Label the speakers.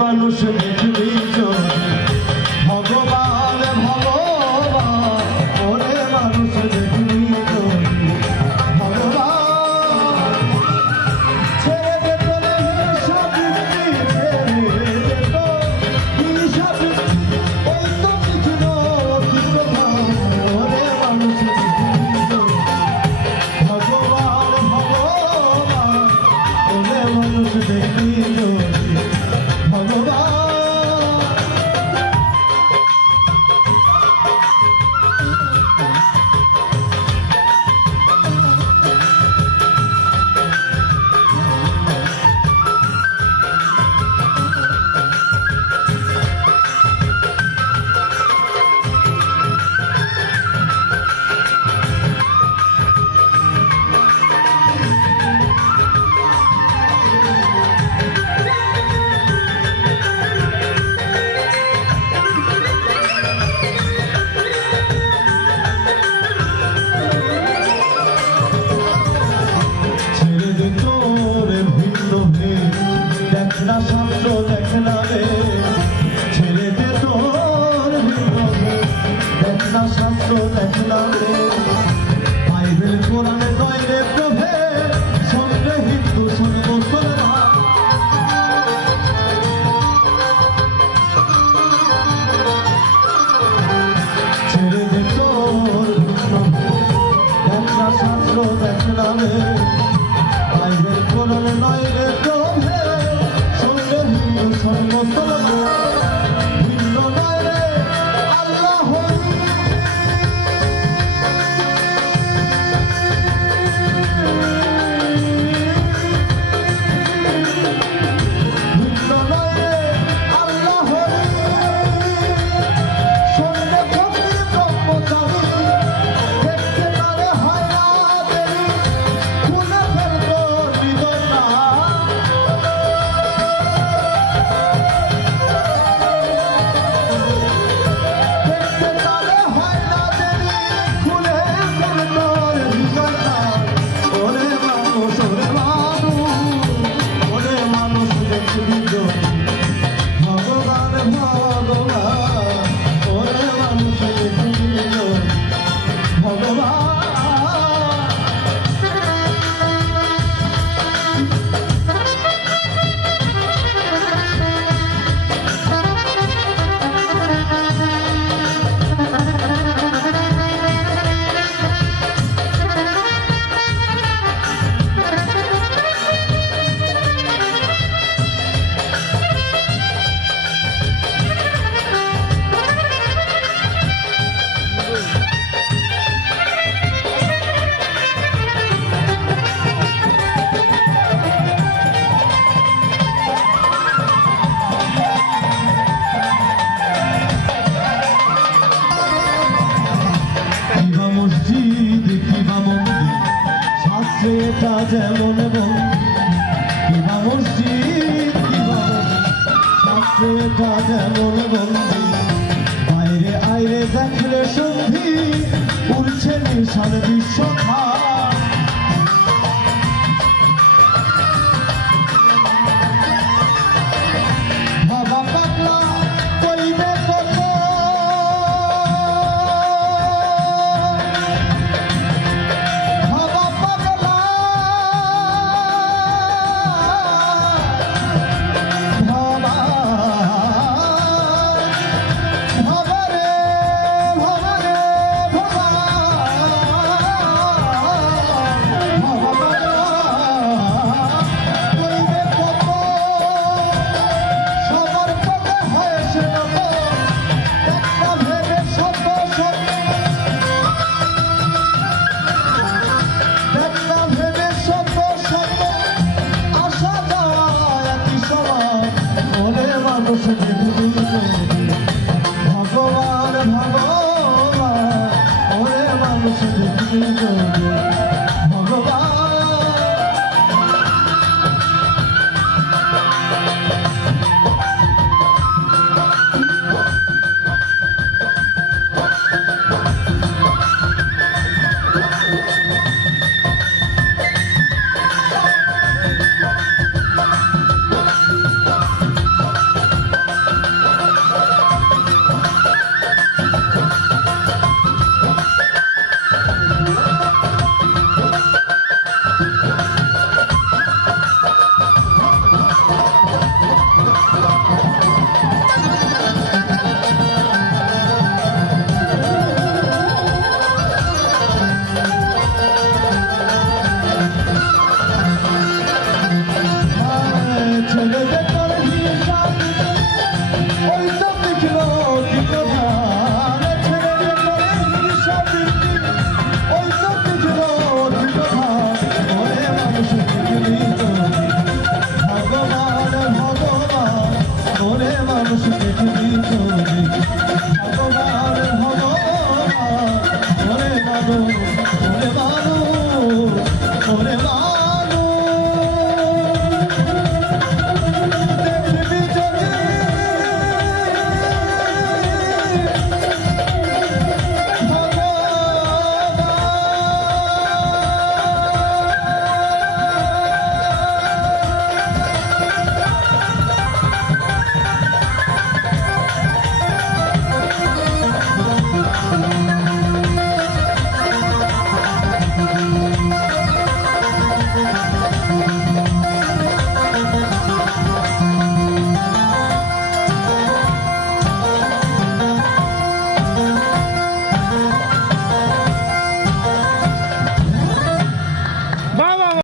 Speaker 1: মানুষ দেখবি যদি কষ্ট দেখলাম রে বাইবেল কোরআনে নয় রে প্রভে সঙ্গে হিন্দু সঙ্গে মুসলমান ছেড়ে দে তোর শাস্ত্র দেখলাম রে বাইবেল কোরআনে নয় রে সেটা যেমন কিবা মসজিদ, কিবা সেটা যেমন বন্দি বাইরে আইরে দেখলে সন্ধি, উড়ছে নিশান বিশ্ব to be going.